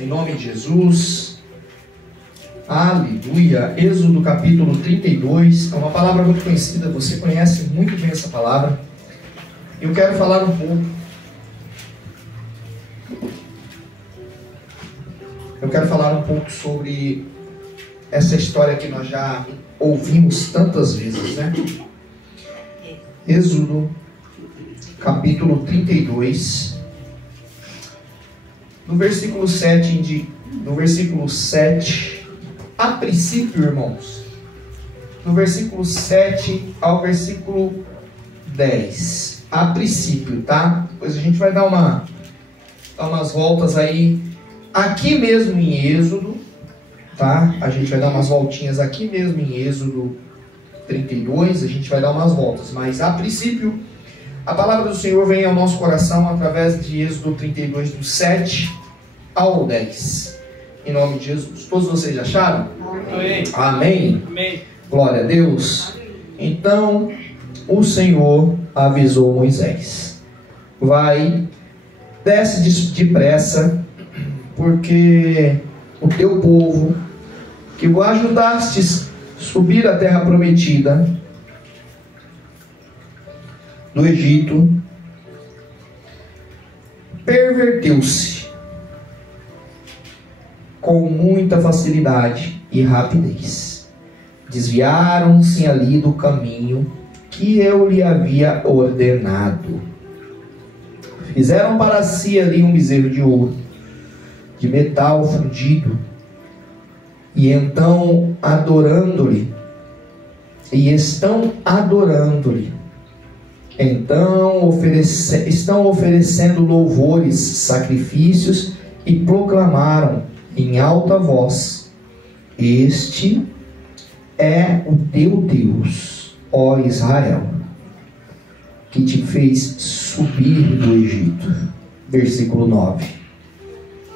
Em nome de Jesus. Aleluia. Êxodo capítulo 32. É uma palavra muito conhecida. Você conhece muito bem essa palavra. Eu quero falar um pouco. Sobre essa história que nós já ouvimos tantas vezes, né? Êxodo capítulo 32. No versículo 7, a princípio, irmãos, no versículo 7 ao versículo 10, a princípio, tá? Depois a gente vai dar umas voltas aí, aqui mesmo em Êxodo, tá? A gente vai dar umas voltinhas aqui mesmo em Êxodo 32, a gente vai dar umas voltas, mas a princípio, a palavra do Senhor vem ao nosso coração através de Êxodo 32, do 7 ao 10. Em nome de Jesus. Todos vocês acharam? Amém. Amém. Amém. Glória a Deus. Então, o Senhor avisou Moisés: desce depressa, porque o teu povo, que o ajudastes subir a terra prometida do Egito, perverteu-se com muita facilidade e rapidez. Desviaram-se ali do caminho que eu lhe havia ordenado. Fizeram para si ali um bezerro de ouro, de metal fundido, e então estão adorando-lhe. Então estão oferecendo louvores, sacrifícios, e proclamaram em alta voz: Este é o teu Deus, ó Israel, que te fez subir do Egito. Versículo 9.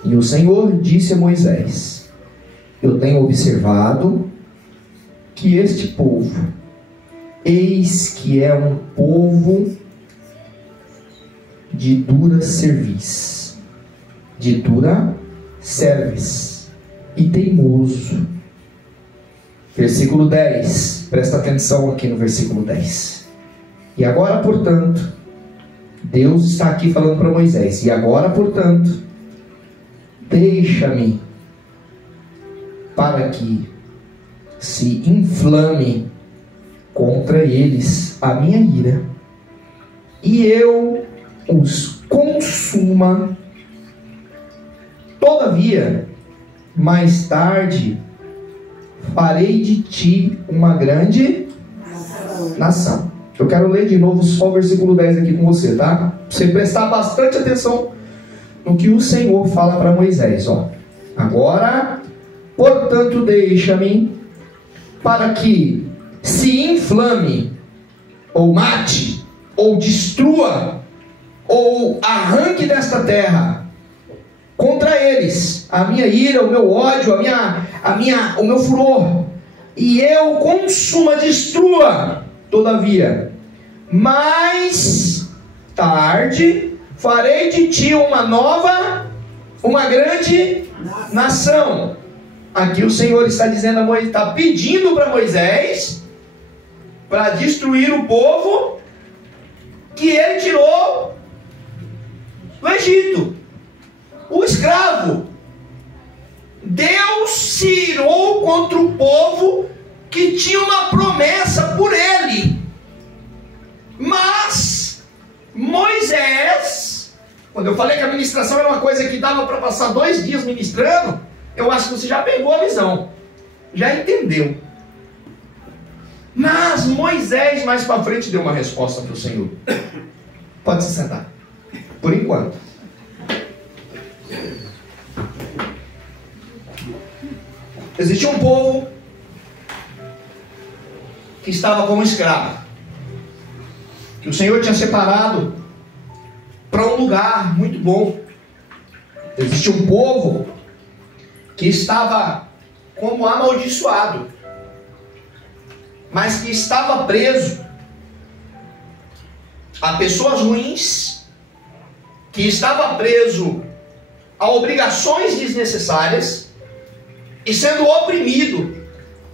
E o Senhor disse a Moisés: Eu tenho observado que este povo, eis que é um povo de dura cerviz, e teimoso. Versículo 10, presta atenção aqui no versículo 10. E agora, portanto, Deus está aqui falando para Moisés: E agora, portanto, deixa-me, para que se inflame contra eles a minha ira, e eu os consuma. Todavia, mais tarde, farei de ti uma grande nação. Eu quero ler de novo só o versículo 10 aqui com você, tá? Pra você prestar bastante atenção no que o Senhor fala para Moisés, ó. Agora, portanto, deixa-me, para que se inflame, ou mate, ou destrua, ou arranque desta terra contra eles a minha ira, o meu ódio, o meu furor, e eu consuma, destrua. Todavia, mais tarde, farei de ti uma grande nação. Aqui o Senhor está dizendo a Moisés, está pedindo para Moisés para destruir o povo que ele tirou do Egito, o escravo. Deus se irou contra o povo que tinha uma promessa por ele. Mas Moisés, quando eu falei que a ministração era uma coisa que dava para passar 2 dias ministrando, eu acho que você já pegou a visão, já entendeu. Mas Moisés mais para frente deu uma resposta para o Senhor. Pode se sentar, por enquanto. Existia um povo que estava como escravo, que o Senhor tinha separado para um lugar muito bom. Existia um povo que estava como amaldiçoado, mas que estava preso a pessoas ruins, que estava preso a obrigações desnecessárias e sendo oprimido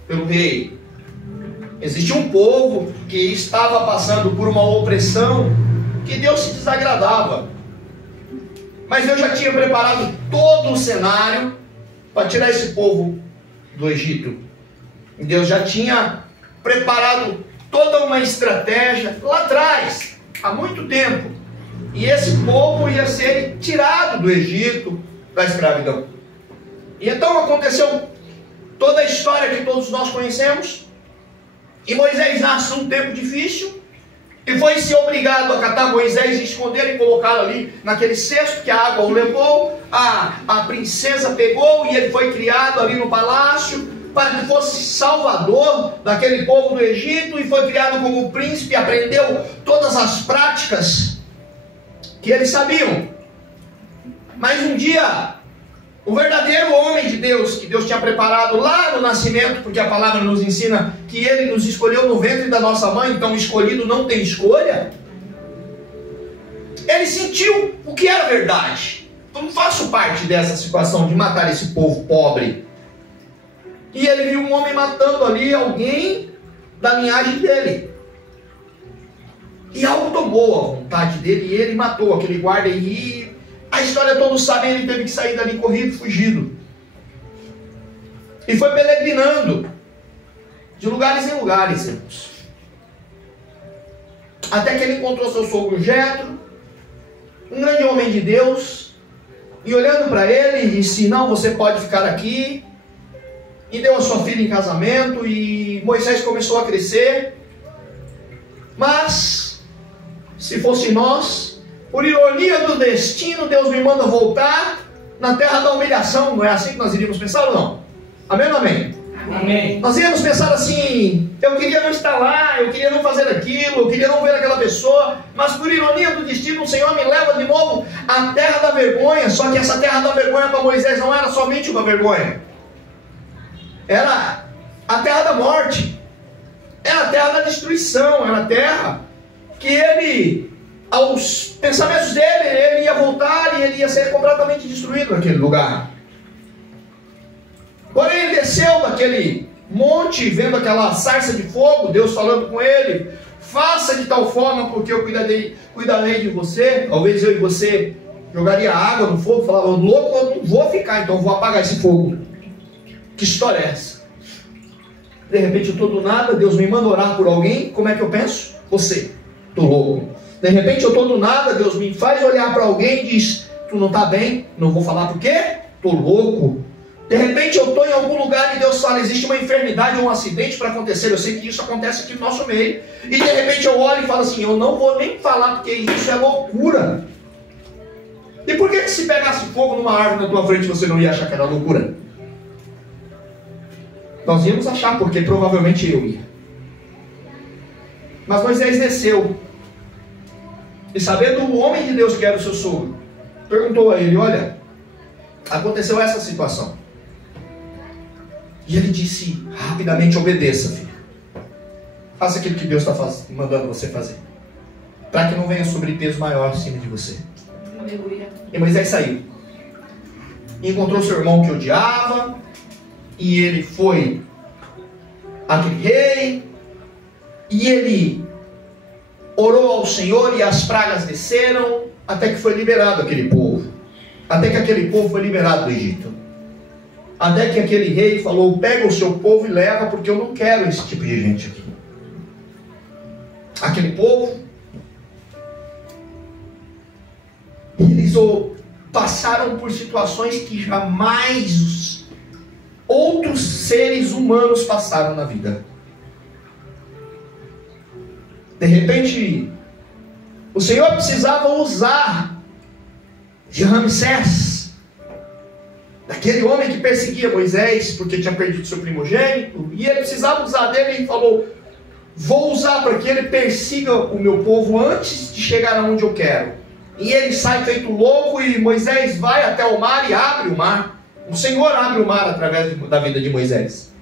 pelo rei. Existia um povo que estava passando por uma opressão que Deus se desagradava. Mas Deus já tinha preparado todo o cenário para tirar esse povo do Egito. Deus já tinha preparado toda uma estratégia lá atrás, há muito tempo. E esse povo ia ser tirado do Egito, da escravidão. E então aconteceu toda a história que todos nós conhecemos. E Moisés nasce num tempo difícil. E foi se obrigado a catar Moisés e esconder e colocá-lo ali naquele cesto que a água o levou. A princesa pegou e ele foi criado ali no palácio para que fosse salvador daquele povo do Egito. E foi criado como príncipe, aprendeu todas as práticas que eles sabiam. Mas um dia, o verdadeiro homem de Deus, que Deus tinha preparado lá no nascimento, porque a palavra nos ensina que Ele nos escolheu no ventre da nossa mãe, então o escolhido não tem escolha. Ele sentiu o que era verdade. Eu não faço parte dessa situação de matar esse povo pobre. E ele viu um homem matando ali alguém da linhagem dele. E algo tomou a vontade dele e ele matou aquele guarda. E a história todos sabem, ele teve que sair dali corrido, fugido. E foi peregrinando de lugares em lugares, irmãos. Até que ele encontrou seu sogro Jetro, um grande homem de Deus. E olhando para ele, disse: não, você pode ficar aqui. E deu a sua filha em casamento. E Moisés começou a crescer. Mas, se fosse nós, por ironia do destino, Deus me manda voltar na terra da humilhação. Não é assim que nós iríamos pensar ou não? Amém ou não amém? Amém. Nós íamos pensar assim: eu queria não estar lá, eu queria não fazer aquilo, eu queria não ver aquela pessoa, mas por ironia do destino, o Senhor me leva de novo à terra da vergonha. Só que essa terra da vergonha para Moisés não era somente uma vergonha, era a terra da morte, era a terra da destruição, era a terra que ele, aos pensamentos dele, ele ia voltar e ele ia ser completamente destruído naquele lugar. Porém, ele desceu daquele monte, vendo aquela sarça de fogo, Deus falando com ele: faça de tal forma, porque eu cuidarei de você. Talvez eu e você jogaria água no fogo, falava: louco, eu não vou ficar, então eu vou apagar esse fogo. Que história é essa? De repente eu estou do nada, Deus me manda orar por alguém, como é que eu penso? Você, tô louco. De repente eu estou do nada, Deus me faz olhar para alguém e diz: tu não está bem, não vou falar por quê? Tô louco. De repente eu estou em algum lugar e Deus fala: existe uma enfermidade, um acidente para acontecer. Eu sei que isso acontece aqui no nosso meio. E de repente eu olho e falo assim: eu não vou nem falar porque isso é loucura. E por que se pegasse fogo numa árvore na tua frente você não ia achar que era loucura? Nós íamos achar, porque provavelmente eu ia. Mas Moisés desceu. E sabendo o homem de Deus que era o seu sogro, perguntou a ele: olha, aconteceu essa situação. E ele disse rapidamente: obedeça, filho. Faça aquilo que Deus está mandando você fazer, para que não venha sobrepeso maior em cima de você. Aleluia. E Moisés saiu. E encontrou seu irmão que odiava. E ele foi aquele rei. E ele orou ao Senhor e as pragas desceram. Até que foi liberado aquele povo. Até que aquele povo foi liberado do Egito. Até que aquele rei falou: pega o seu povo e leva, porque eu não quero esse tipo de gente aqui. Aquele povo, eles passaram por situações que jamais outros seres humanos passaram na vida. De repente, o Senhor precisava usar de Ramsés, daquele homem que perseguia Moisés porque tinha perdido seu primogênito, e ele precisava usar dele e falou: vou usar para que ele persiga o meu povo antes de chegar aonde eu quero. E ele sai feito louco, e Moisés vai até o mar e abre o mar. O Senhor abre o mar através da vida de Moisés.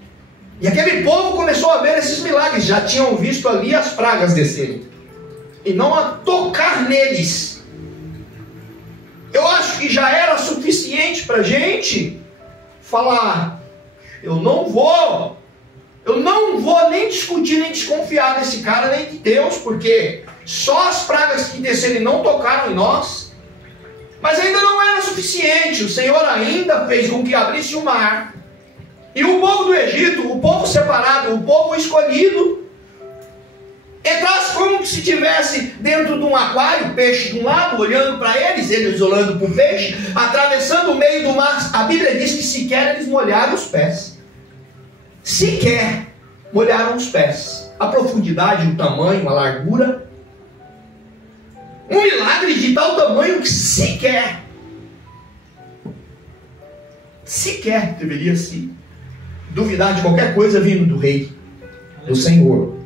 E aquele povo começou a ver esses milagres. Já tinham visto ali as pragas descerem, e não a tocar neles. eu acho que já era suficiente para a gente falar: eu não vou nem discutir, nem desconfiar desse cara, nem de Deus, porque só as pragas que descerem não tocaram em nós. Mas ainda não era suficiente. O Senhor ainda fez com que abrisse o mar, e o povo do Egito, o povo separado, o povo escolhido, entrasse como se estivesse dentro de um aquário, peixe de um lado, olhando para eles olhando para o peixe, atravessando o meio do mar. A Bíblia diz que sequer eles molharam os pés. Sequer molharam os pés. A profundidade, o tamanho, a largura. Um milagre de tal tamanho que sequer deveria se duvidar de qualquer coisa vindo do rei, do Senhor.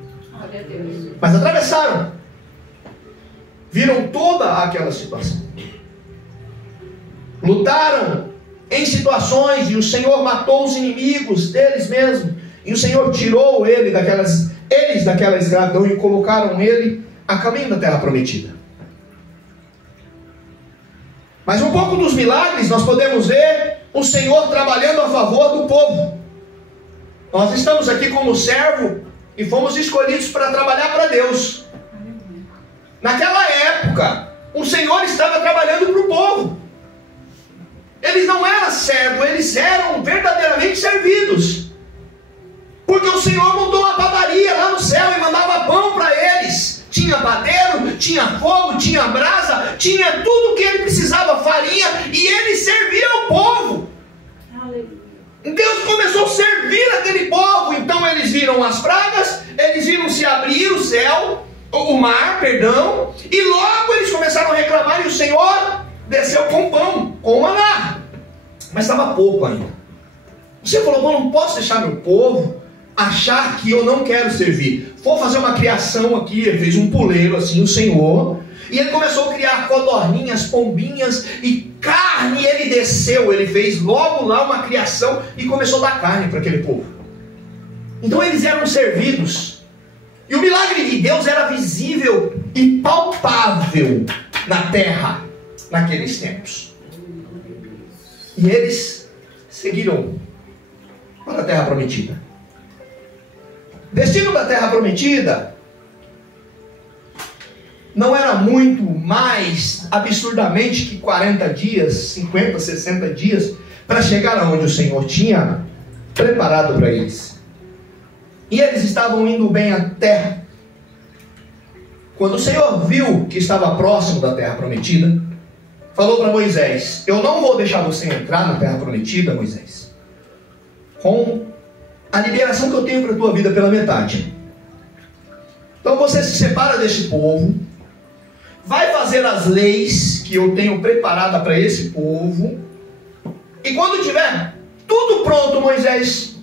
Mas atravessaram. Viram toda aquela situação. Lutaram em situações e o Senhor matou os inimigos deles mesmos. E o Senhor tirou eles daquela escravidão e colocaram ele a caminho da terra prometida. Mas um pouco dos milagres nós podemos ver o Senhor trabalhando a favor do povo. Nós estamos aqui como servo e fomos escolhidos para trabalhar para Deus. Naquela época, o Senhor estava trabalhando para o povo. Eles não eram servos, eles eram verdadeiramente servidos. Porque o Senhor montou uma padaria lá no céu e mandava pão para eles. Tinha padeiro, tinha fogo, tinha brasa, tinha tudo o que ele precisava, farinha, e ele servia o povo. Deus começou a servir aquele povo. Então eles viram as pragas, eles viram se abrir o céu, o mar, perdão, e logo eles começaram a reclamar, e o Senhor desceu com pão, com maná, mas estava pouco ainda. Você falou: eu não posso deixar meu povo achar que eu não quero servir. Vou fazer uma criação aqui. Ele fez um puleiro assim, o Senhor, e ele começou a criar codorninhas, pombinhas e carne. Ele desceu, ele fez logo lá uma criação e começou a dar carne para aquele povo. Então eles eram servidos, e o milagre de Deus era visível e palpável na terra naqueles tempos. E eles seguiram para a terra prometida. Destino da terra prometida não era muito mais absurdamente que 40 dias, 50, 60 dias, para chegar aonde o Senhor tinha preparado para eles. E eles estavam indo bem até quando o Senhor viu que estava próximo da terra prometida, falou para Moisés: eu não vou deixar você entrar na terra prometida, Moisés, com a liberação que eu tenho para a tua vida pela metade. Então você se separa desse povo, vai fazer as leis que eu tenho preparada para esse povo, e quando tiver tudo pronto, Moisés,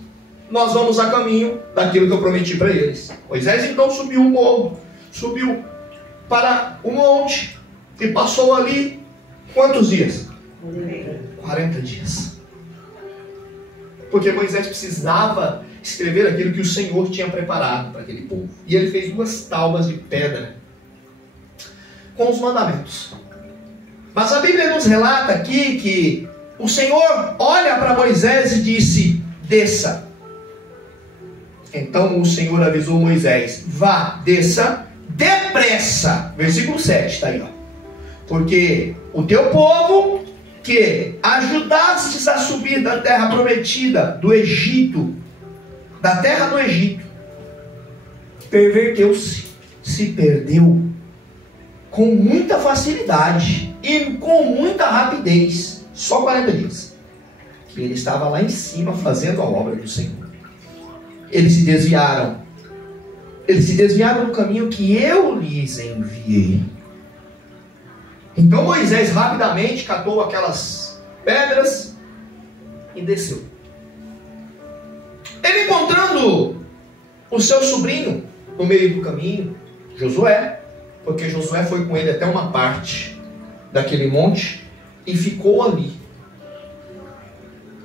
nós vamos a caminho daquilo que eu prometi para eles. Moisés então subiu um morro, subiu para o monte e passou ali quantos dias? 40 dias. Porque Moisés precisava escrever aquilo que o Senhor tinha preparado para aquele povo. E ele fez 2 tábuas de pedra com os mandamentos. Mas a Bíblia nos relata aqui que o Senhor olha para Moisés e disse: desça. Então o Senhor avisou Moisés: vá, desça, depressa. Versículo 7, está aí, ó. Porque o teu povo que ajudastes a subir da terra prometida, do Egito, da terra do Egito, perverteu-se, se perdeu com muita facilidade e com muita rapidez. Só 40 dias que ele estava lá em cima fazendo a obra do Senhor. Eles se desviaram do caminho que eu lhes enviei. Então Moisés rapidamente catou aquelas pedras e desceu. Ele, encontrando o seu sobrinho no meio do caminho, Josué, porque Josué foi com ele até uma parte daquele monte e ficou ali.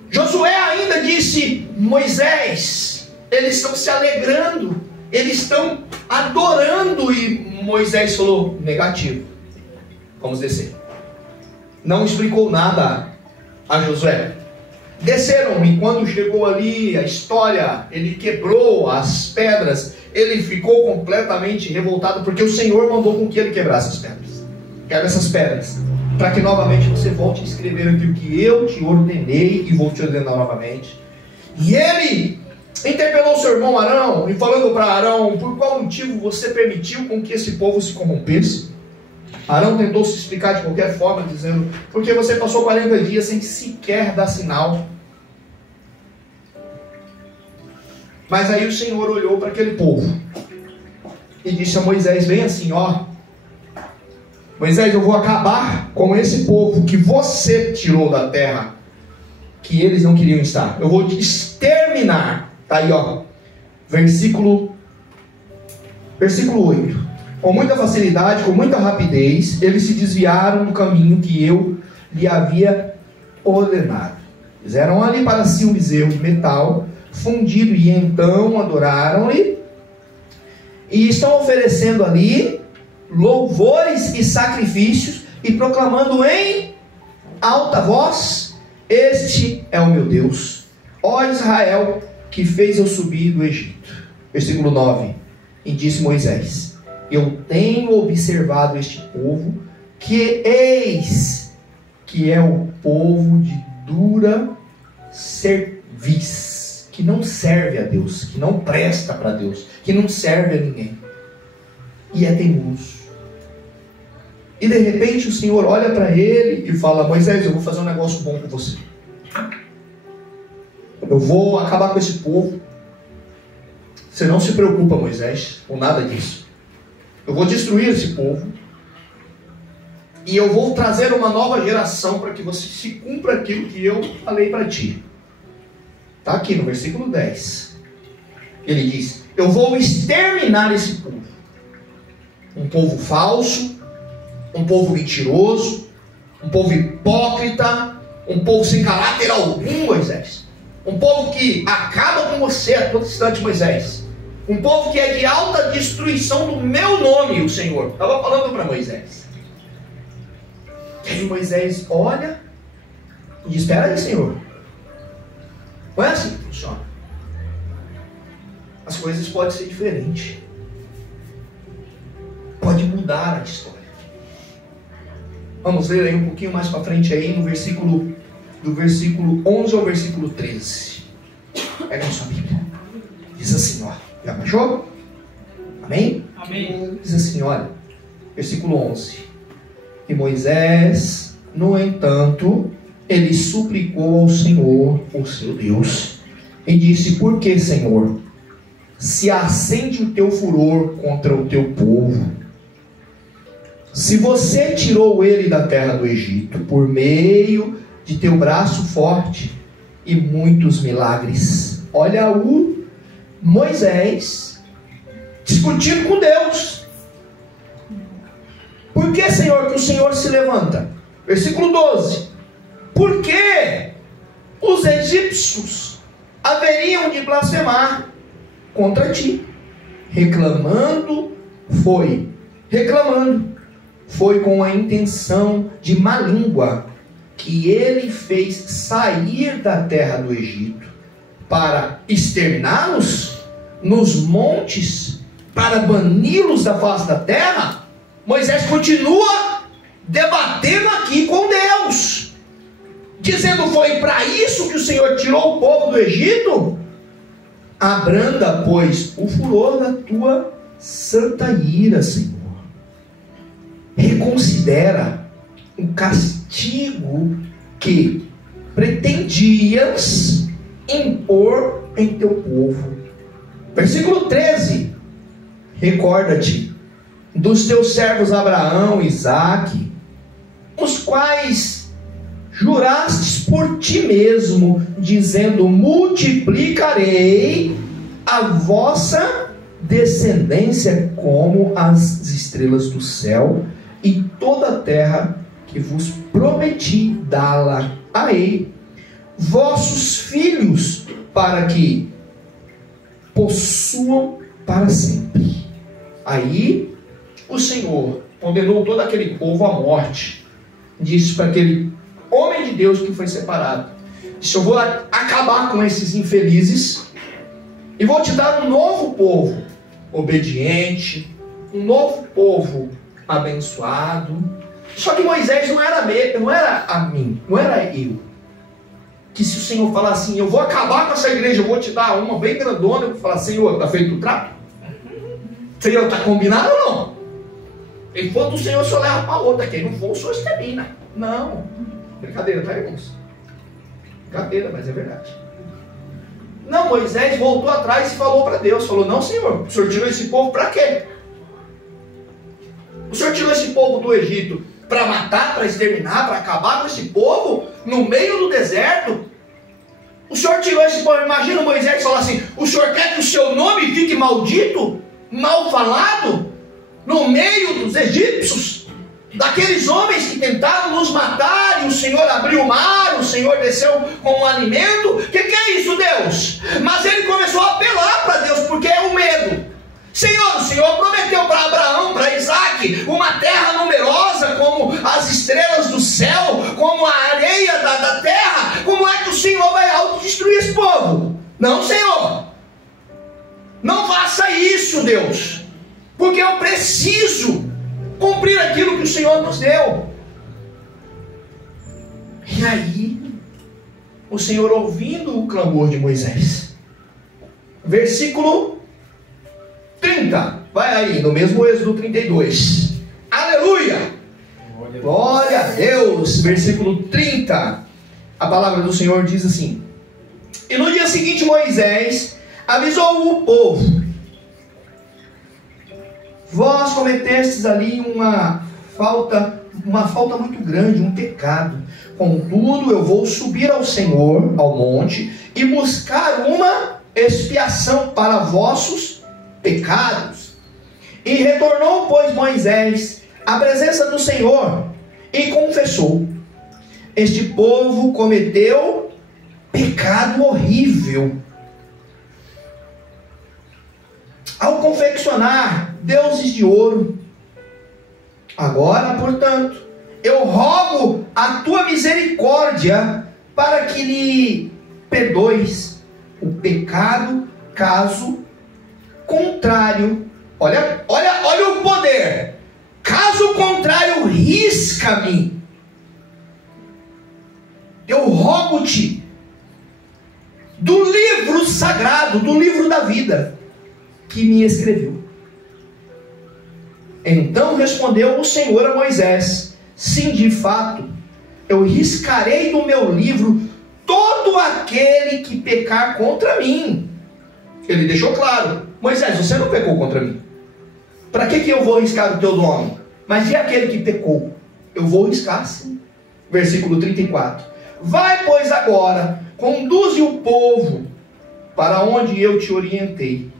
Josué ainda disse: Moisés, eles estão se alegrando, eles estão adorando. E Moisés falou: negativo, vamos descer. não explicou nada a Josué. Desceram, e quando chegou ali a história, ele quebrou as pedras, ele ficou completamente revoltado, porque o Senhor mandou com que ele quebrasse as pedras. Quebra essas pedras, para que novamente você volte a escrever aquilo que eu te ordenei, e vou te ordenar novamente. E ele interpelou seu irmão Arão, e falando para Arão: por qual motivo você permitiu com que esse povo se corrompesse? Arão tentou se explicar de qualquer forma, dizendo: porque você passou 40 dias sem sequer dar sinal. Mas aí o Senhor olhou para aquele povo e disse a Moisés bem assim: ó, Moisés, eu vou acabar com esse povo que você tirou da terra, que eles não queriam estar. Eu vou te exterminar. Tá aí, ó, versículo 8. Com muita facilidade, com muita rapidez, eles se desviaram do caminho que eu lhe havia ordenado. Fizeram ali para si um bezerro de metal fundido, e então adoraram-lhe, e estão oferecendo ali louvores e sacrifícios, e proclamando em alta voz: este é o meu Deus, ó Israel, que fez eu subir do Egito. Versículo 9. E disse Moisés: eu tenho observado este povo, que eis que é o povo de dura cerviz, que não serve a Deus, que não presta para Deus, que não serve a ninguém, e é teimoso. E de repente o Senhor olha para ele e fala: Moisés, eu vou fazer um negócio bom com você. Eu vou acabar com esse povo. Você não se preocupa, Moisés, com nada disso. Eu vou destruir esse povo, e eu vou trazer uma nova geração para que você se cumpra aquilo que eu falei para ti. Está aqui no versículo 10. Ele diz: eu vou exterminar esse povo. Um povo falso, um povo mentiroso, um povo hipócrita, um povo sem caráter algum, Moisés. Um povo que acaba com você a todo instante, Moisés. Um povo que é de alta destruição do meu nome, o Senhor estava falando para Moisés. E aí Moisés olha e diz: espera aí, Senhor. Não é assim que funciona. As coisas podem ser diferentes. Pode mudar a história. Vamos ler aí um pouquinho mais para frente aí, no versículo, do versículo 11 ao versículo 13. Pega a sua Bíblia. Diz assim, ó. Já baixou? Amém? Amém. Diz assim, olha. Versículo 11. E Moisés, no entanto, ele suplicou ao Senhor, o seu Deus, e disse: por que, Senhor, se acende o teu furor contra o teu povo? Se você tirou ele da terra do Egito por meio de teu braço forte e muitos milagres. Olha o Moisés discutindo com Deus. Por que, Senhor, que o Senhor se levanta? Versículo 12. Por que os egípcios haveriam de blasfemar contra ti? Reclamando foi com a intenção de má língua que ele fez sair da terra do Egito para exterminá-los nos montes, para bani-los da face da terra. Moisés continua debatendo aqui com Deus, dizendo: foi para isso que o Senhor tirou o povo do Egito? Abranda, pois, o furor da tua santa ira, Senhor. Reconsidera o castigo que pretendias impor em teu povo. Versículo 13. Recorda-te dos teus servos Abraão e Isaque, os quais jurastes por ti mesmo, dizendo: multiplicarei a vossa descendência como as estrelas do céu, e toda a terra que vos prometi dá-la-ei vossos filhos, para que possuam para sempre. Aí o Senhor condenou todo aquele povo à morte, disse para aquele homem de Deus que foi separado: disse, eu vou acabar com esses infelizes e vou te dar um novo povo obediente, um novo povo abençoado. Só que Moisés não era a mim, não era eu. Que se o Senhor falar assim, eu vou acabar com essa igreja, eu vou te dar uma bem grandona, eu vou falar, Senhor, está feito o trato? Senhor, está combinado ou não? Enquanto o Senhor só leva para outra, quem não for, o Senhor extermina. Não. Brincadeira, tá, irmãos? Brincadeira, mas é verdade. Não, Moisés voltou atrás e falou para Deus, falou, não, Senhor, o Senhor tirou esse povo para quê? O Senhor tirou esse povo do Egito para matar, para exterminar, para acabar com esse povo no meio do deserto? O Senhor tirou esse povo. Imagina o Moisés falar assim, o Senhor quer que o seu nome fique maldito, mal falado, no meio dos egípcios, daqueles homens que tentaram nos matar, e o Senhor abriu o mar, o Senhor desceu com um alimento. O que é isso, Deus? Mas ele começou a apelar para Deus, porque é o medo. Senhor, o Senhor prometeu para Abraão, para Isaac, uma terra numerosa como as estrelas do céu, como a areia da terra. Como é que o Senhor vai autodestruir esse povo? Não, Senhor. Não faça isso, Deus. Porque eu preciso cumprir aquilo que o Senhor nos deu. E aí, o Senhor, ouvindo o clamor de Moisés, versículo 30, vai aí, no mesmo Êxodo 32, aleluia, glória a Deus, versículo 30, a palavra do Senhor diz assim: e no dia seguinte Moisés avisou o povo: vós cometestes ali uma falta muito grande, um pecado. Contudo, eu vou subir ao Senhor, ao monte, e buscar uma expiação para vossos pecados. E retornou, pois, Moisés à presença do Senhor e confessou: este povo cometeu pecado horrível ao confeccionar deuses de ouro. Agora, portanto, eu rogo a tua misericórdia para que lhe perdoes o pecado, caso contrário, olha o poder, caso contrário, risca-me. Eu rogo-te do livro sagrado, do livro da vida que me escreveu. Então respondeu o Senhor a Moisés: sim, de fato, eu riscarei do meu livro todo aquele que pecar contra mim. Ele deixou claro: Moisés, você não pecou contra mim. Para que eu vou riscar o teu nome? Mas e aquele que pecou? Eu vou riscar sim. Versículo 34. Vai, pois, agora, conduze o povo para onde eu te orientei.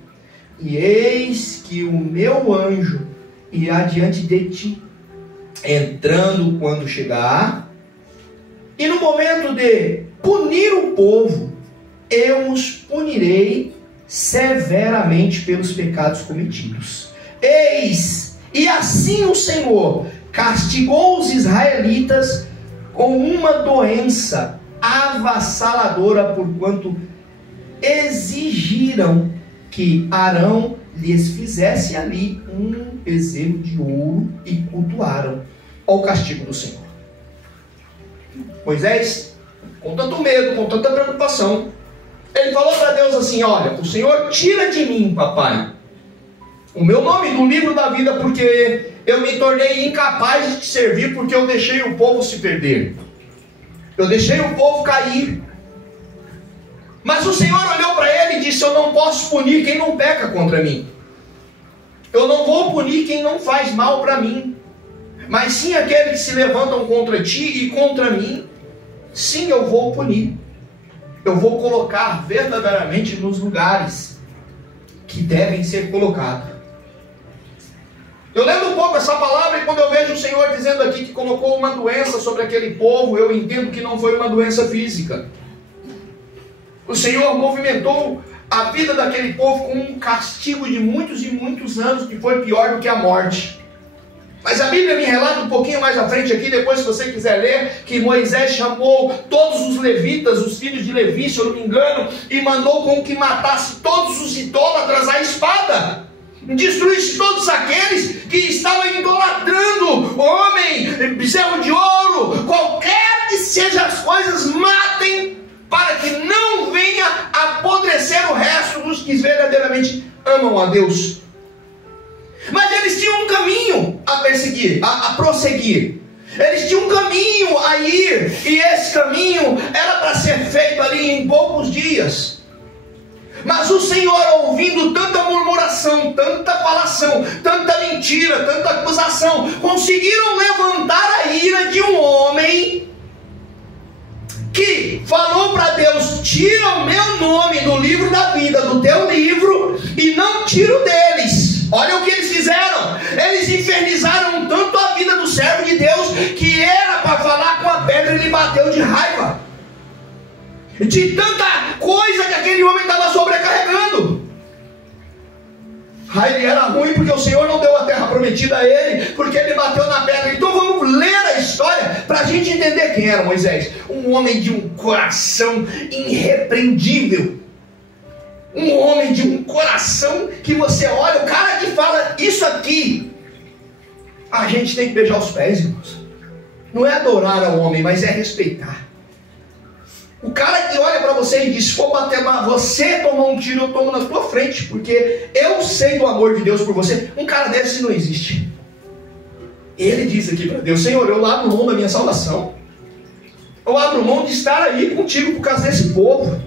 E eis que o meu anjo irá diante de ti, entrando quando chegar, e no momento de punir o povo, eu os punirei severamente pelos pecados cometidos. Eis, e assim o Senhor castigou os israelitas com uma doença avassaladora, porquanto exigiram que Arão lhes fizesse ali um bezerro de ouro e cultuaram. Olha o castigo do Senhor. Moisés, com tanto medo, com tanta preocupação, ele falou para Deus assim: olha, o Senhor tira de mim, papai, o meu nome do livro da vida, porque eu me tornei incapaz de te servir, porque eu deixei o povo se perder, eu deixei o povo cair. Mas o Senhor olhou para ele e disse: eu não posso punir quem não peca contra mim, eu não vou punir quem não faz mal para mim, mas sim aqueles que se levantam contra ti e contra mim, sim, eu vou punir. Eu vou colocar verdadeiramente nos lugares que devem ser colocados. Eu lendo um pouco essa palavra, e quando eu vejo o Senhor dizendo aqui que colocou uma doença sobre aquele povo, eu entendo que não foi uma doença física. O Senhor movimentou a vida daquele povo com um castigo de muitos e muitos anos, que foi pior do que a morte. Mas Mas a Bíblia me relata um pouquinho mais à frente aqui, depois se você quiser ler, que Moisés chamou todos os levitas, os filhos de Levi, se eu não me engano, e mandou com que matasse todos os idólatras à espada. Destruísse todos aqueles que estavam idolatrando homem, bezerro de ouro, qualquer que sejam as coisas, matem, para que não venha apodrecer o resto dos que verdadeiramente amam a Deus. Mas eles tinham um caminho a perseguir, a prosseguir. Eles tinham um caminho a ir, e esse caminho era para ser feito ali em poucos dias. Mas o Senhor, ouvindo tanta murmuração, tanta falação, tanta mentira, tanta acusação, conseguiram levantar a ira de um homem que falou para Deus: tira o meu nome do livro da vida, do teu livro, e não tira o deles. Olha o que eles fizeram. Eles infernizaram tanto a vida do servo de Deus, que era para falar com a pedra, ele bateu de raiva, de tanta coisa que aquele homem estava sobrecarregando. Aí ele era ruim porque o Senhor não deu a terra prometida a ele, porque ele bateu na pedra. Então vamos ler a história para a gente entender quem era Moisés. Um homem de um coração irrepreendível, um homem de um coração que você olha, o cara que fala isso aqui, a gente tem que beijar os pés, irmãos. Não é adorar ao homem, mas é respeitar. O cara que olha para você e diz: se for bater, você tomar um tiro, eu tomo na tua frente, porque eu sei do amor de Deus por você. Um cara desse não existe. Ele diz aqui para Deus: Senhor, eu abro mão da minha salvação, eu abro mão de estar aí contigo por causa desse povo.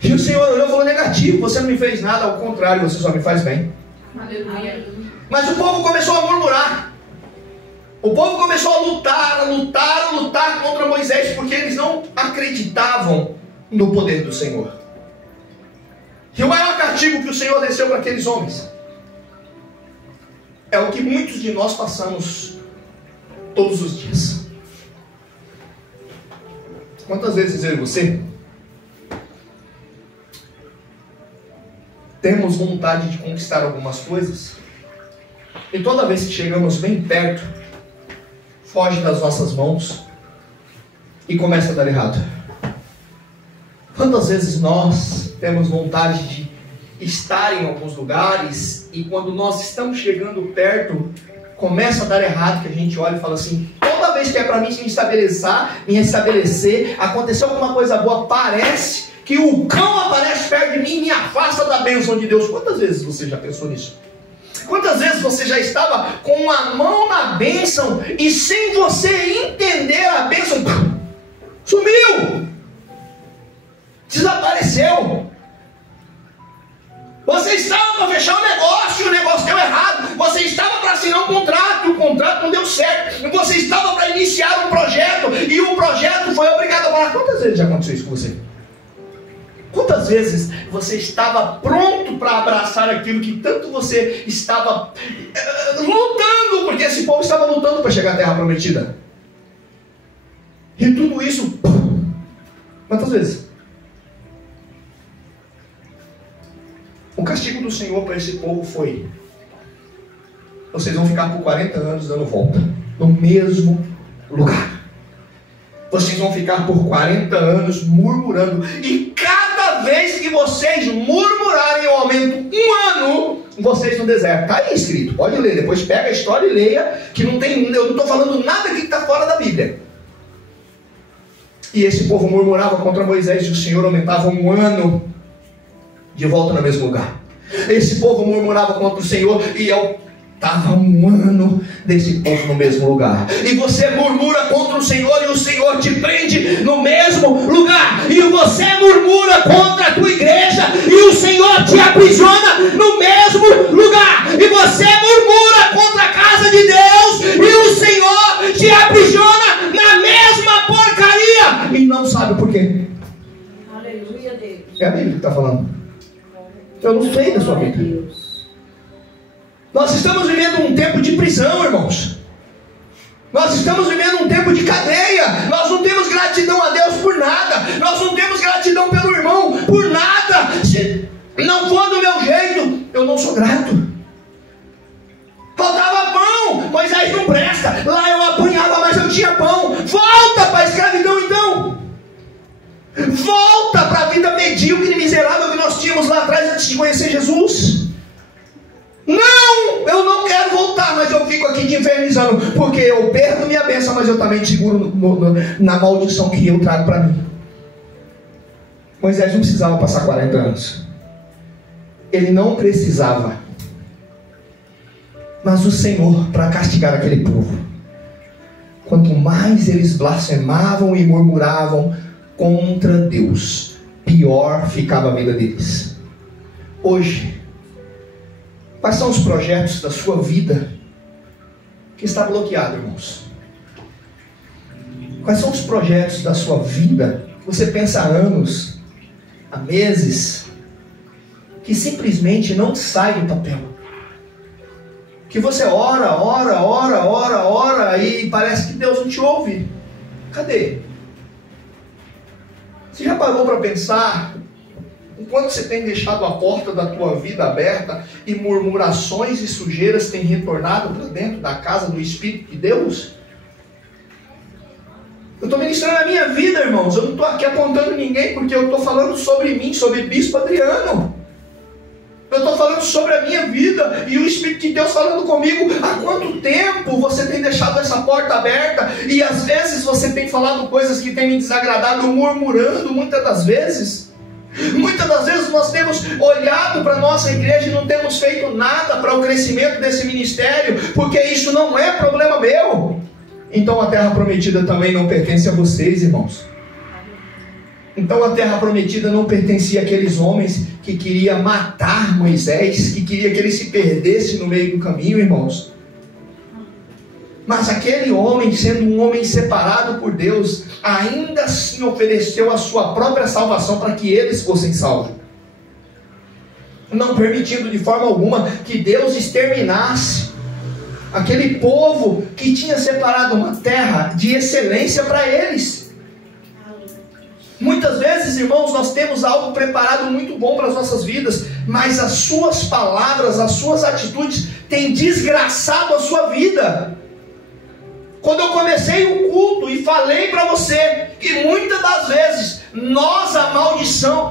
E o Senhor olhou e falou: negativo, você não me fez nada, ao contrário, você só me faz bem. Aleluia. Mas o povo começou a murmurar. O povo começou a lutar contra Moisés, porque eles não acreditavam no poder do Senhor. E o maior castigo que o Senhor desceu para aqueles homens é o que muitos de nós passamos todos os dias. Quantas vezes eu e você temos vontade de conquistar algumas coisas, e toda vez que chegamos bem perto, foge das nossas mãos e começa a dar errado? Quantas vezes nós temos vontade de estar em alguns lugares, e quando nós estamos chegando perto, começa a dar errado, que a gente olha e fala assim: toda vez que é para mim me estabelecer, aconteceu alguma coisa boa, parece que o cão aparece perto de mim e me afasta da bênção de Deus. Quantas vezes você já pensou nisso? Quantas vezes você já estava com a mão na bênção e, sem você entender, a bênção sumiu, desapareceu? Você estava para fechar o negócio deu errado. Você estava para assinar um contrato, o contrato não deu certo. Você estava para iniciar um projeto e o projeto foi obrigado a parar. Quantas vezes já aconteceu isso com você? Quantas vezes você estava pronto para abraçar aquilo que tanto você estava lutando, porque esse povo estava lutando para chegar à terra prometida? E tudo isso, quantas vezes? O castigo do Senhor para esse povo foi: vocês vão ficar por 40 anos dando volta no mesmo lugar. Vocês vão ficar por 40 anos murmurando, e cada vez que vocês murmurarem, eu aumento um ano vocês no deserto. Está aí escrito, pode ler, depois pega a história e leia, que não tem, eu não estou falando nada que está fora da Bíblia. E esse povo murmurava contra Moisés, e o Senhor aumentava um ano de volta no mesmo lugar. Esse povo murmurava contra o Senhor, e eu estava um ano desse povo no mesmo lugar. E você murmura contra o Senhor, e o Senhor te prende no mesmo lugar. E você murmura contra a tua igreja, e o Senhor te aprisiona no mesmo lugar. E você murmura contra a casa de Deus, e o Senhor te aprisiona na mesma porcaria, e não sabe por quê. Aleluia, Deus. É a Bíblia que está falando. Eu não sei da sua vida. Nós estamos vivendo um tempo de prisão, irmãos. Nós estamos vivendo um tempo de cadeia. Nós não temos gratidão a Deus por nada. Nós não temos gratidão pelo irmão por nada. Se não for do meu jeito, eu não sou grato. Faltava pão, Moisés eternizando, porque eu perdo minha bênção, mas eu também seguro na maldição que eu trago para mim. Moisés não precisava passar 40 anos. Ele não precisava. Mas o Senhor, para castigar aquele povo, quanto mais eles blasfemavam e murmuravam contra Deus, pior ficava a vida deles. Hoje, quais são os projetos da sua vida que está bloqueado, irmãos? Quais são os projetos da sua vida que você pensa há anos, há meses, que simplesmente não sai do papel? Que você ora e parece que Deus não te ouve. Cadê? Você já parou para pensar enquanto você tem deixado a porta da tua vida aberta e murmurações e sujeiras têm retornado para dentro da casa do Espírito de Deus? Eu estou ministrando a minha vida, irmãos. Eu não estou aqui apontando ninguém, porque eu estou falando sobre mim, sobre Bispo Adriano. Eu estou falando sobre a minha vida e o Espírito de Deus falando comigo. Há quanto tempo você tem deixado essa porta aberta e às vezes você tem falado coisas que têm me desagradado, murmurando muitas das vezes? Muitas das vezes nós temos olhado para a nossa igreja e não temos feito nada para o crescimento desse ministério, porque isso não é problema meu. Então a terra prometida também não pertence a vocês, irmãos. Então a terra prometida não pertencia àqueles homens que queriam matar Moisés, que queria que ele se perdesse no meio do caminho, irmãos. Mas aquele homem, sendo um homem separado por Deus, ainda assim ofereceu a sua própria salvação para que eles fossem salvos, não permitindo de forma alguma que Deus exterminasse aquele povo que tinha separado uma terra de excelência para eles. Muitas vezes, irmãos, nós temos algo preparado muito bom para as nossas vidas, mas as suas palavras, as suas atitudes têm desgraçado a sua vida. Quando eu comecei o culto e falei para você que muitas das vezes nós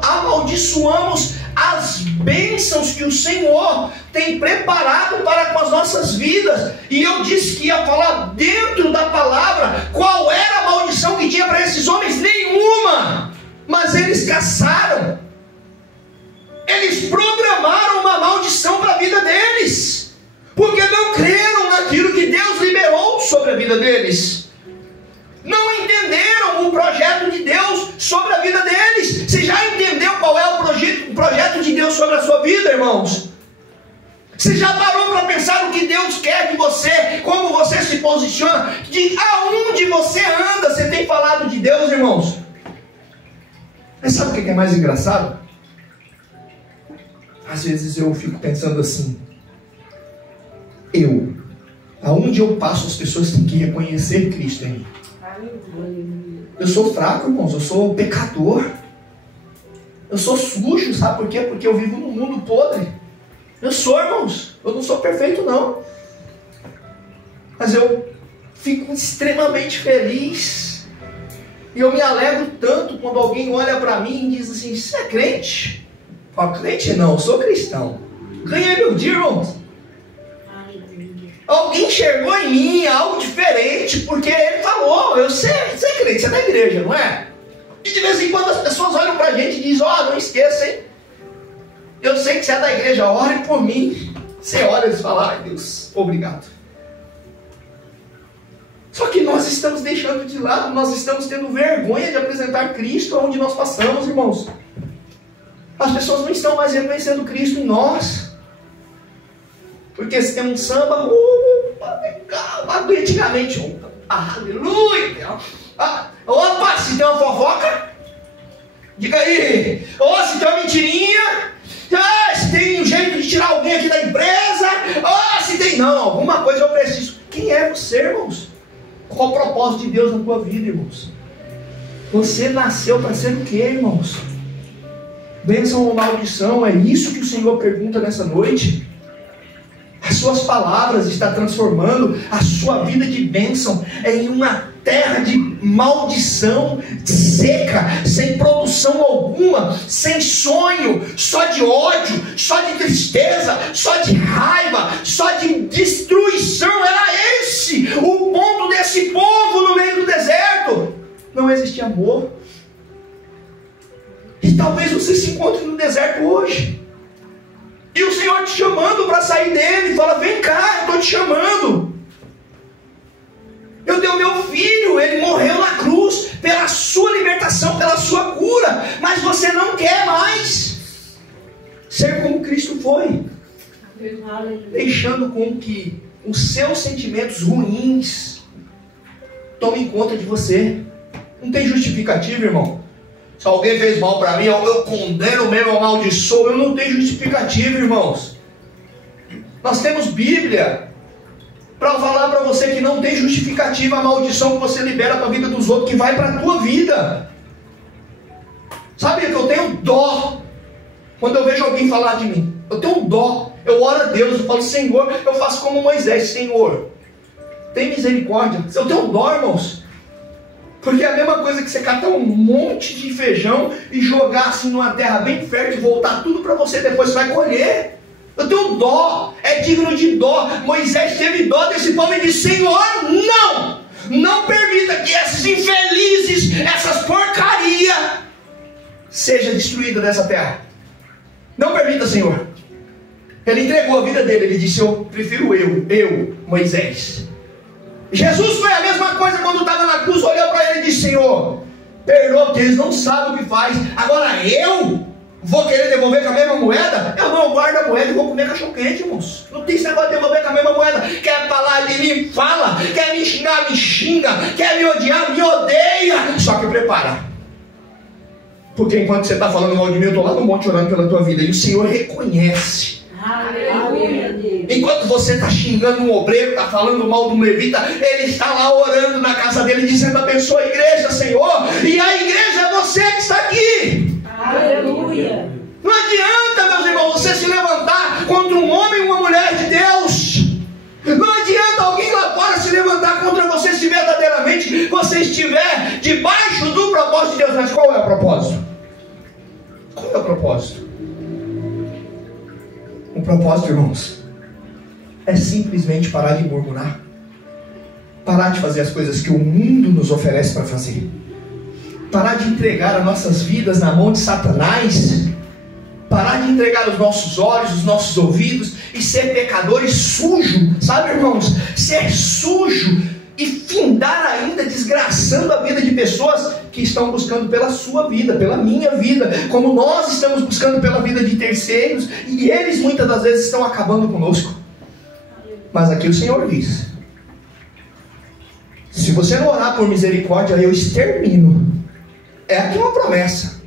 amaldiçoamos as bênçãos que o Senhor tem preparado para com as nossas vidas, e eu disse que ia falar dentro da palavra qual era a maldição que tinha para esses homens. Nenhuma, mas eles caçaram, eles programaram uma maldição para a vida deles, porque não creram naquilo que Deus liberou sobre a vida deles, não entenderam o projeto de Deus sobre a vida deles. Você já entendeu qual é o projeto de Deus sobre a sua vida, irmãos? Você já parou para pensar o que Deus quer de você, como você se posiciona, de aonde você anda? Você tem falado de Deus, irmãos? Mas sabe o que é mais engraçado? Às vezes eu fico pensando assim: aonde eu passo, as pessoas têm que reconhecer Cristo em mim. Eu sou fraco, irmãos, eu sou pecador, eu sou sujo, sabe por quê? Porque eu vivo num mundo podre. Eu sou, irmãos, eu não sou perfeito não, mas eu fico extremamente feliz, e eu me alegro tanto quando alguém olha para mim e diz assim: você é crente? Eu falo: crente não, eu sou cristão. Ganhei meu dia, irmãos. Alguém enxergou em mim algo diferente, porque ele falou: você é crente, você é da igreja, não é? E de vez em quando as pessoas olham pra gente e dizem: não esqueça, hein? Eu sei que você é da igreja, ore por mim. Você ora e eles falam: ai Deus, obrigado. Só que nós estamos deixando de lado, nós estamos tendo vergonha de apresentar Cristo onde nós passamos, irmãos. As pessoas não estão mais reconhecendo Cristo em nós. Porque se tem um samba, antigamente, aleluia. Opa, se tem uma fofoca, diga aí. Se tem uma mentirinha, se tem um jeito de tirar alguém aqui da empresa, se tem, não, alguma coisa eu preciso. Quem é você, irmãos? Qual o propósito de Deus na tua vida, irmãos? Você nasceu para ser o que, irmãos? Bênção ou maldição? É isso que o Senhor pergunta nessa noite. As suas palavras estão transformando a sua vida de bênção em uma terra de maldição, seca, sem produção alguma, sem sonho, só de ódio, só de tristeza, só de raiva, só de destruição. Era esse o ponto desse povo no meio do deserto. Não existia amor. E talvez você se encontre no deserto hoje, e o Senhor te chamando para sair dele. Fala: vem cá, eu estou te chamando. Eu dei o meu filho, ele morreu na cruz pela sua libertação, pela sua cura, mas você não quer mais ser como Cristo foi, deixando com que os seus sentimentos ruins tomem conta de você. Não tem justificativa, irmão. Se alguém fez mal para mim, eu condeno mesmo, eu amaldiçoo. Eu não tenho justificativa, irmãos. Nós temos Bíblia para falar para você que não tem justificativa a maldição que você libera para a vida dos outros, que vai para a tua vida. Sabe que eu tenho dó quando eu vejo alguém falar de mim. Eu tenho dó. Eu oro a Deus, eu falo: Senhor, eu faço como Moisés. Senhor, tem misericórdia. Eu tenho dó, irmãos. Porque é a mesma coisa que você catar um monte de feijão e jogar assim numa terra bem fértil e voltar tudo para você, depois você vai colher. Eu tenho dó, é digno de dó. Moisés teve dó desse povo e disse: Senhor, não permita que esses infelizes, essas porcarias, seja destruída dessa terra. Não permita, Senhor. Ele entregou a vida dele, ele disse: eu prefiro eu, Moisés. Jesus foi a mesma coisa quando estava na cruz, olhou para ele e disse: Senhor, perdoa, porque eles não sabem o que faz. Agora eu vou querer devolver com a mesma moeda? Eu não guardo a moeda e vou comer cachorro quente, irmãos. Não tem esse negócio de devolver com a mesma moeda. Quer falar de mim? Fala. Quer me xingar? Me xinga. Quer me odiar? Me odeia. Só que prepara, porque enquanto você está falando mal de mim, eu estou lá no monte orando pela tua vida, e o Senhor reconhece. Enquanto você está xingando um obreiro, está falando mal de um levita, ele está lá orando na casa dele, dizendo: abençoa a igreja, Senhor. E a igreja é você que está aqui. Aleluia. Não adianta, meus irmãos, você se levantar contra um homem e uma mulher de Deus. Não adianta alguém lá fora se levantar contra você, se verdadeiramente você estiver debaixo do propósito de Deus. Mas qual é o propósito? Qual é o propósito? O propósito, irmãos, é simplesmente parar de murmurar, parar de fazer as coisas que o mundo nos oferece para fazer, parar de entregar as nossas vidas na mão de Satanás, parar de entregar os nossos olhos, os nossos ouvidos e ser pecadores sujos, sabe, irmãos? Ser sujo e findar ainda desgraçando a vida de pessoas que estão buscando pela sua vida, pela minha vida, como nós estamos buscando pela vida de terceiros, e eles muitas das vezes estão acabando conosco. Mas aqui o Senhor diz: se você não orar por misericórdia, eu extermino. É aqui uma promessa.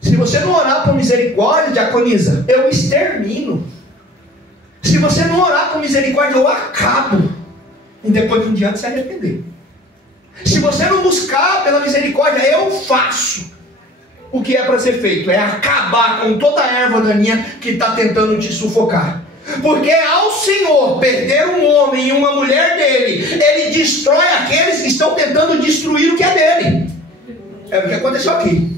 Se você não orar por misericórdia, diaconisa, eu extermino. Se você não orar por misericórdia, eu acabo. E depois em diante se arrepender. Se você não buscar pela misericórdia, eu faço o que é para ser feito. É acabar com toda a erva daninha que está tentando te sufocar. Porque ao Senhor perder um homem e uma mulher dele, Ele destrói aqueles que estão tentando destruir o que é dele. É o que aconteceu aqui.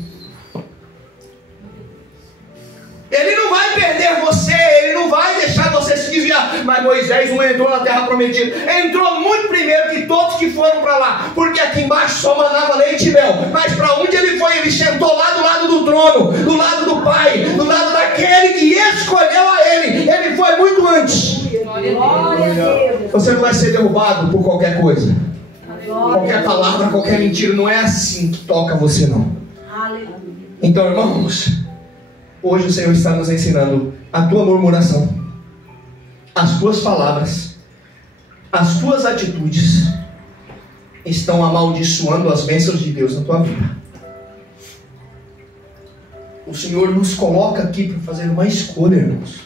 Ele não vai perder você, Ele não vai deixar você se desviar. Mas Moisés não entrou na terra prometida. Entrou muito primeiro que todos que foram para lá, porque aqui embaixo só mandava leite e mel. Mas para onde ele foi? Ele sentou lá do lado do trono, do lado do Pai, do lado daquele que escolheu a ele. Ele foi muito antes. Glória a Deus. Você não vai ser derrubado por qualquer coisa, qualquer palavra, qualquer mentira. Não é assim que toca você, não. Aleluia. Então, irmãos, hoje o Senhor está nos ensinando: a tua murmuração, as tuas palavras, as tuas atitudes estão amaldiçoando as bênçãos de Deus na tua vida. O Senhor nos coloca aqui para fazer uma escolha, irmãos,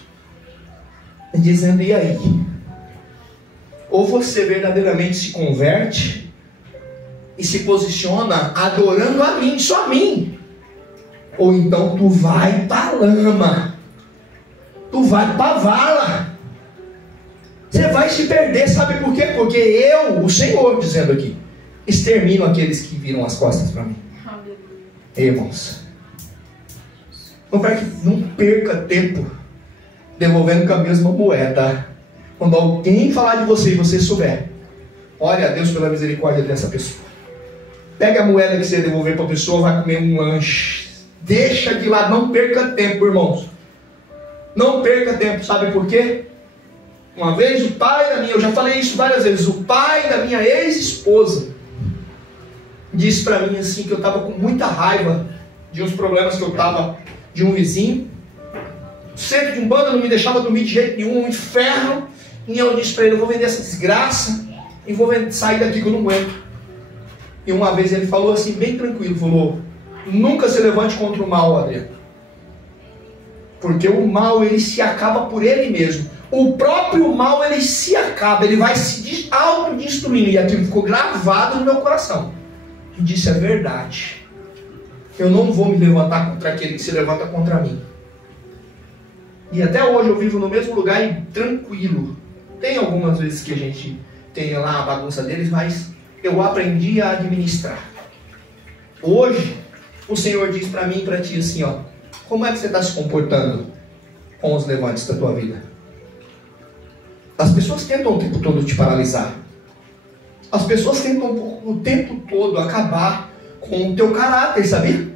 dizendo: e aí? Ou você verdadeiramente se converte e se posiciona adorando a mim, só a mim, ou então tu vai para a lama, tu vai para a vala, você vai se perder. Sabe por quê? Porque eu, o Senhor dizendo aqui, extermino aqueles que viram as costas para mim. Irmãos, não perca tempo devolvendo com a mesma moeda. Quando alguém falar de você e você souber, ore a Deus pela misericórdia dessa pessoa. Pega a moeda que você devolver para a pessoa, vai comer um lanche. Deixa de lado, não perca tempo, irmãos. Não perca tempo, sabe por quê? Uma vez o pai da minha, eu já falei isso várias vezes, o pai da minha ex-esposa disse para mim assim, que eu estava com muita raiva de uns problemas que eu estava de um vizinho. O centro de Umbanda não me deixava dormir de jeito nenhum, um inferno. E eu disse para ele, eu vou vender essa desgraça e vou sair daqui que eu não aguento. E uma vez ele falou assim, bem tranquilo, falou, nunca se levante contra o mal, Adriano. Porque o mal, ele se acaba por ele mesmo. O próprio mal, ele se acaba, ele vai se autodestruindo. E aquilo ficou gravado no meu coração. E disse, é verdade. Eu não vou me levantar contra aquele que se levanta contra mim. E até hoje eu vivo no mesmo lugar e tranquilo. Tem algumas vezes que a gente tem lá a bagunça deles, mas eu aprendi a administrar. Hoje, o Senhor diz para mim e para ti assim, ó, como é que você está se comportando com os levantes da tua vida? As pessoas tentam o tempo todo te paralisar. As pessoas tentam o tempo todo acabar com o teu caráter, sabia?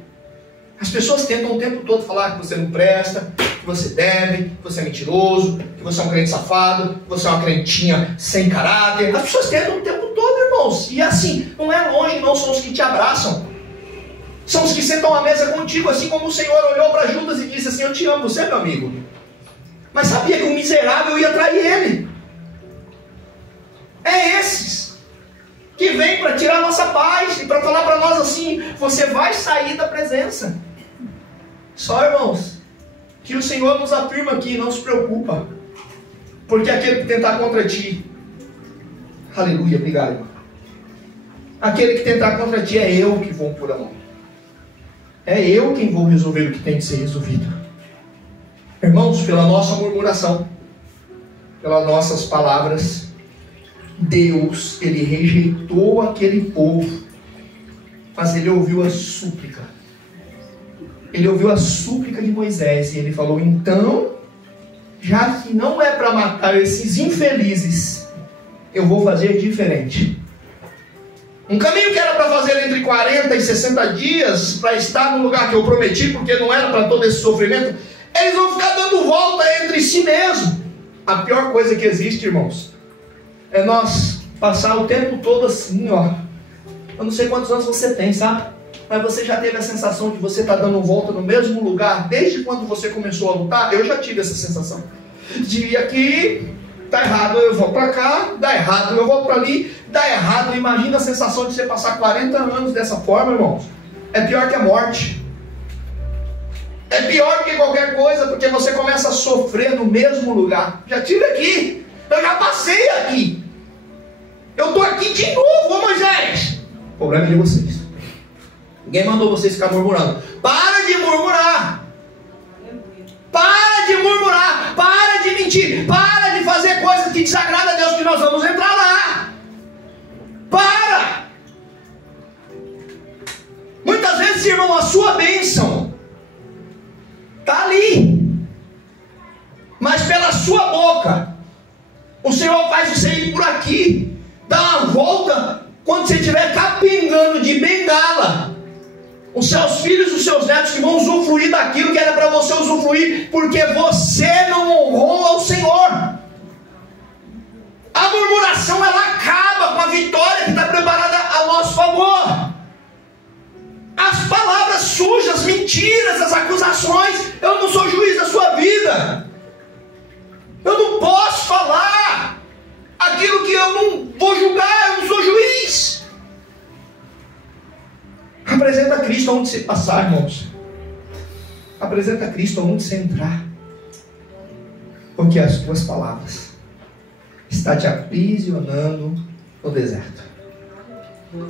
As pessoas tentam o tempo todo falar que você não presta, que você deve, que você é mentiroso, que você é um crente safado, que você é uma crentinha sem caráter. As pessoas tentam o tempo todo, irmãos. E assim, não é longe, não são os que te abraçam. São os que sentam à mesa contigo, assim como o Senhor olhou para Judas e disse assim, eu te amo, você é meu amigo. Mas sabia que o miserável ia trair ele. É esses que vêm para tirar a nossa paz e para falar para nós assim, você vai sair da presença. Só, irmãos, que o Senhor nos afirma aqui, não se preocupa. Porque aquele que tentar contra ti, aleluia, obrigado, irmão. Aquele que tentar contra ti é eu que vou pôr a mão. É eu quem vou resolver o que tem que ser resolvido. Irmãos, pela nossa murmuração, pelas nossas palavras, Deus, Ele rejeitou aquele povo, mas Ele ouviu a súplica. Ele ouviu a súplica de Moisés e Ele falou, então, já que não é para matar esses infelizes, eu vou fazer diferente. Um caminho que era para fazer entre 40 e 60 dias, para estar no lugar que eu prometi, porque não era para todo esse sofrimento, eles vão ficar dando volta entre si mesmo. A pior coisa que existe, irmãos, é nós passar o tempo todo assim, ó. Eu não sei quantos anos você tem, sabe? Mas você já teve a sensação de você estar dando volta no mesmo lugar desde quando você começou a lutar? Eu já tive essa sensação. De aqui, dá errado, eu vou para cá, dá errado, eu vou para ali, dá errado. Imagina a sensação de você passar 40 anos dessa forma, irmãos. É pior que a morte. É pior que qualquer coisa, porque você começa a sofrer no mesmo lugar. Já tive aqui, eu já passei aqui. Eu estou aqui de novo, Moisés. O problema é de vocês. Ninguém mandou vocês ficar murmurando. Para de murmurar. Para de murmurar. Para de mentir. Para de fazer coisas que desagradam a Deus, que nós vamos entrar lá. Para. Muitas vezes, irmão, a sua bênção está ali. Mas pela sua boca, o Senhor faz você ir por aqui. Dá uma volta quando você estiver capengando de bengala. Os seus filhos, os seus netos que vão usufruir daquilo que era para você usufruir, porque você não honrou ao Senhor. A murmuração, ela acaba com a vitória que está preparada a nosso favor. As palavras sujas, mentiras, as acusações, eu não sou juiz da sua vida. Eu não posso falar aquilo que eu não vou julgar, eu não sou juiz. Apresenta Cristo aonde você passar, irmãos. Apresenta Cristo aonde você entrar. Porque as tuas palavras estão te aprisionando no deserto.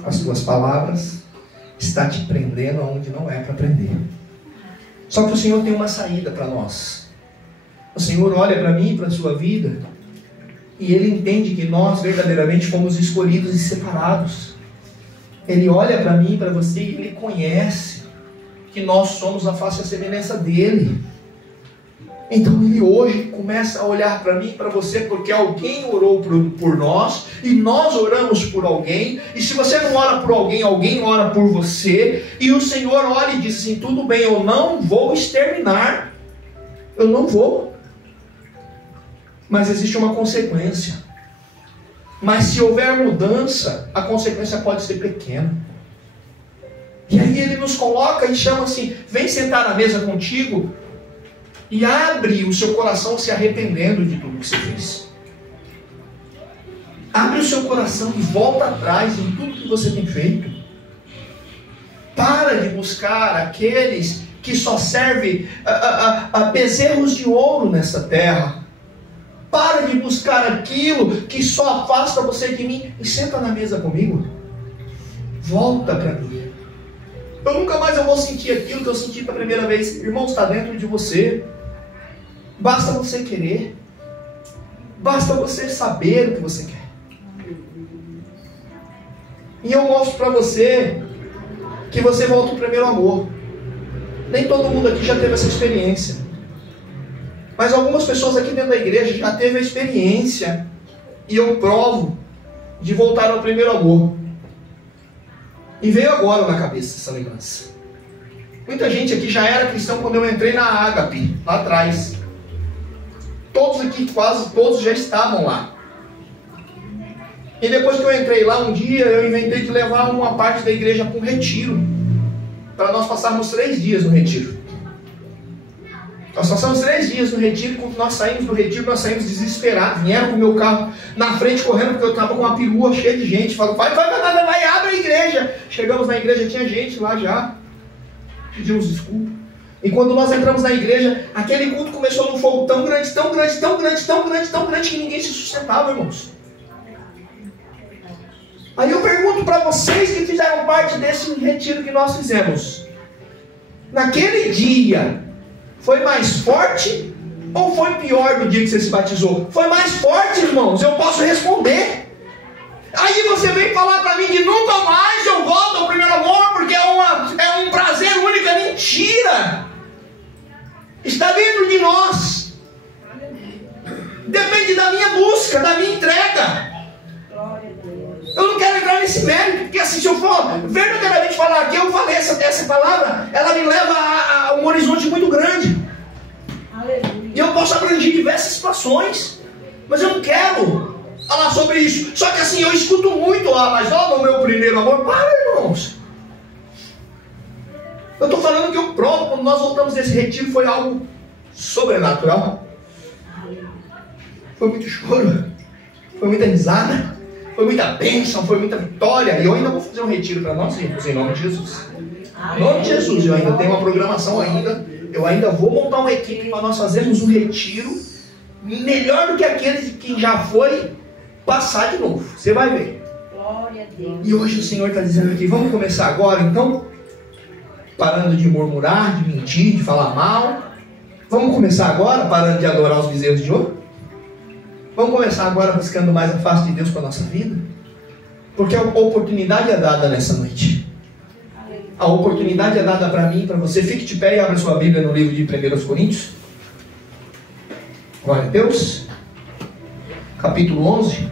As tuas palavras estão te prendendo aonde não é para prender. Só que o Senhor tem uma saída para nós. O Senhor olha para mim e para a sua vida, e Ele entende que nós verdadeiramente fomos escolhidos e separados. Ele olha para mim e para você e Ele conhece que nós somos a face e a semelhança dEle. Então Ele hoje começa a olhar para mim e para você, porque alguém orou por nós, e nós oramos por alguém, e se você não ora por alguém, alguém ora por você, e o Senhor olha e diz assim: tudo bem, eu não vou exterminar, eu não vou, mas existe uma consequência. Mas se houver mudança, a consequência pode ser pequena. E aí Ele nos coloca e chama assim: vem sentar na mesa contigo, e abre o seu coração se arrependendo de tudo que você fez. Abre o seu coração e volta atrás em tudo que você tem feito. Para de buscar aqueles que só servem a bezerros de ouro nessa terra. Para de buscar aquilo que só afasta você de mim e senta na mesa comigo. Volta para mim. Eu nunca mais vou sentir aquilo que eu senti pela primeira vez. Irmão, está dentro de você. Basta você querer. Basta você saber o que você quer. E eu mostro para você que você volta ao primeiro amor. Nem todo mundo aqui já teve essa experiência. Mas algumas pessoas aqui dentro da igreja já teve a experiência. E eu provo de voltar ao primeiro amor. E veio agora na cabeça essa lembrança. Muita gente aqui já era cristão quando eu entrei na Ágape, lá atrás. Todos aqui, quase todos já estavam lá. E depois que eu entrei lá um dia, eu inventei de levar uma parte da igreja para um retiro. Para nós passarmos 3 dias no retiro. Nós passamos 3 dias no retiro, e quando nós saímos do retiro, nós saímos desesperados. Vieram com o meu carro na frente correndo, porque eu estava com uma perua cheia de gente. Falaram: vai, abre a igreja. Chegamos na igreja, tinha gente lá já. Pedimos desculpa. E quando nós entramos na igreja, aquele culto começou num fogo tão grande, que ninguém se sustentava, irmãos. Aí eu pergunto para vocês que fizeram parte desse retiro que nós fizemos. Naquele dia, foi mais forte ou foi pior do dia que você se batizou? Foi mais forte, irmãos, eu posso responder. Aí você vem falar para mim que nunca mais eu volto ao primeiro amor, porque é um prazer único. É mentira. Está dentro de nós. Depende da minha busca, da minha entrega. Eu não quero entrar nesse mérito, porque assim, se eu for verdadeiramente falar aqui, eu falei essa palavra, ela me leva a um horizonte muito grande. Aleluia. E eu posso abranger diversas situações, mas eu não quero falar sobre isso. Só que assim, eu escuto muito: mas ó, no meu primeiro amor. Para, irmãos. Eu estou falando que o próprio, quando nós voltamos desse retiro, foi algo sobrenatural. Foi muito choro, foi muita risada, foi muita bênção, foi muita vitória. E eu ainda vou fazer um retiro para nós irmos, em nome de Jesus. Em nome de Jesus, eu ainda tenho uma programação ainda. Eu ainda vou montar uma equipe para nós fazermos um retiro melhor do que aquele que já foi passar de novo. Você vai ver. Glória a Deus. E hoje o Senhor está dizendo aqui: vamos começar agora então? Parando de murmurar, de mentir, de falar mal. Vamos começar agora parando de adorar os bezerros de ouro? Vamos começar agora buscando mais a face de Deus para a nossa vida? Porque a oportunidade é dada nessa noite. A oportunidade é dada para mim e para você. Fique de pé e abra sua Bíblia no livro de 1 Coríntios. Glória a Deus. Capítulo 11.